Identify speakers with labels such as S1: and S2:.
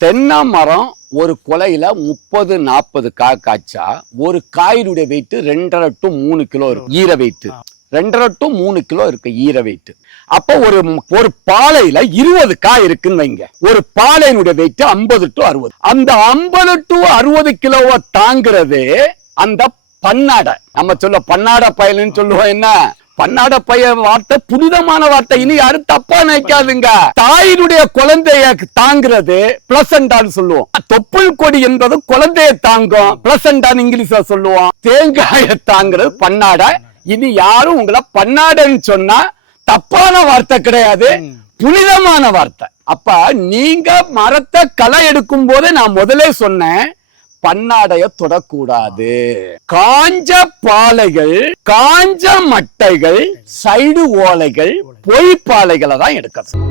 S1: தென்னை மரம் ஒரு கொலையில் முப்பது நாற்பது காய் காய்ச்சா ஒரு காயினுடைய வெயிட்டு ரெண்டரை டு மூணு கிலோ இருக்கும் ஈர வெயிட்டு ரெண்டரை டு மூணு கிலோ இருக்கு ஈர வெயிட்டு அப்போ ஒரு ஒரு பாலையில இருபது காய் இருக்குன்னு வைங்க. ஒரு பாலையினுடைய வெயிட் ஐம்பது டு அறுபது. அந்த ஐம்பது டு அறுபது கிலோவை தாங்கிறது அந்த பன்னாடை. நம்ம சொல்ல பன்னாடை பயலுன்னு சொல்லுவோம் என்ன? பன்னாட பைய வார்த்தை புனிதமான வார்த்தை. இனி யாரும் தப்பா நினைக்காதுங்க. தாயினுடைய குழந்தைய தாங்கிறது பிளசண்டான்னு சொல்லுவோம். தொப்புள் கொடி என்பது குழந்தைய தாங்கும் பிளசண்டான்னு இங்கிலீஷ்ல சொல்லுவோம். தேங்காய தாங்கிறது பன்னாடை இனி யாரும் உங்களை பன்னாடைன்னு சொன்னா தப்பான வார்த்தை கிடையாது. புனிதமான வார்த்தை. அப்ப நீங்க மரத்தை களை எடுக்கும் போது நான் முதல்ல சொன்னேன். பன்னாடைய தொடக்கூடாது. காஞ்ச பாலைகள் காஞ்ச மட்டைகள் சைடு ஓலைகள் பொய்ப்பாலைகளை தான் எடுக்கணும்.